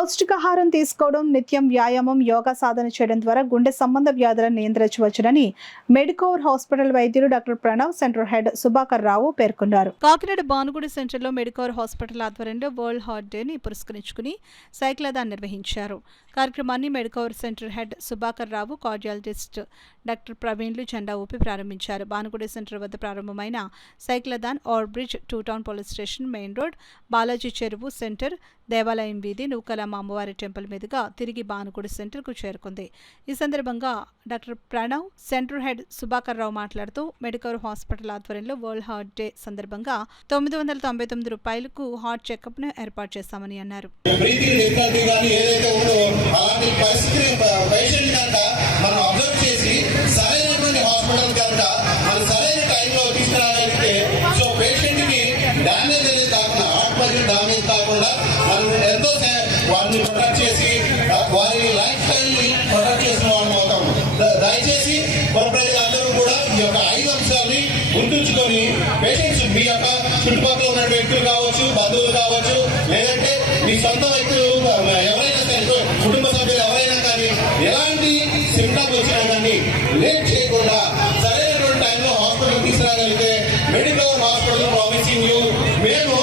పౌష్టికాహారం తీసుకోవడం, నిత్యం వ్యాయామం, యోగా సాధన చేయడం ద్వారా గుండె సంబంధ వ్యాధులను నియంత్రించవచ్చునని మెడికోర్ హాస్పిటల్ వైద్యులు doctor Pranav, centre head Subhakar Rao పేర్కొన్నారు. కాకినాడ భానుగుడి సెంటర్లో మెడికోర్ హాస్పిటల్ ఆధ్వర్యంలో వరల్డ్ హార్ట్ డేని పురస్కరించుకుని సైక్లథాన్ నిర్వహించారు. కార్యక్రమాన్ని Medicover centre head Subhakar Rao, cardiologist doctor ప్రవీణ్లు జెండా ఊపి ప్రారంభించారు. భానుగుడి సెంటర్ వద్ద ప్రారంభమైన cyclothon over bridge, two town police station, main road, Balaji చెరువు సెంటర్, దేవాలయం వీధి, నూకలమ్మ అమ్మవారి టెంపుల్ మీదుగా తిరిగి భానుగుడి సెంటర్కు చేరుకుంది. ఈ సందర్భంగా doctor Pranav, centre head Subhakar Rao మాట్లాడుతూ మెడికోర్ హాస్పిటల్ ఆధ్వర్యంలో వరల్డ్ హార్ట్ డే సందర్భంగా 999 రూపాయలకు హార్ట్ చెకప్ ను ఏర్పాటు చేశామని అన్నారు. వారిని ప్రొటెక్ట్ చేసి వారి లైఫ్ స్టైల్ ని ప్రొటెక్ట్ చేసిన వాళ్ళం అవుతాం. దయచేసి ప్రజలందరూ కూడా ఈ యొక్క 5 అంశాలని గుర్తుంచుకొని పేషెంట్స్, మీ యొక్క చుట్టుపక్కల ఉన్న వ్యక్తులు కావచ్చు, బంధువులు కావచ్చు, లేదంటే మీ సొంత వ్యక్తులు ఎవరైనా సరే, కుటుంబ సభ్యులు ఎవరైనా కానీ ఎలాంటి సిమ్టమ్స్ వచ్చినా కానీ లేట్ చేయకుండా సరైనటువంటి టైంలో హాస్పిటల్ తీసుకురాగలిగితే మెడికల్ హాస్పిటల్ ప్రామిసింగ్ యూ మేము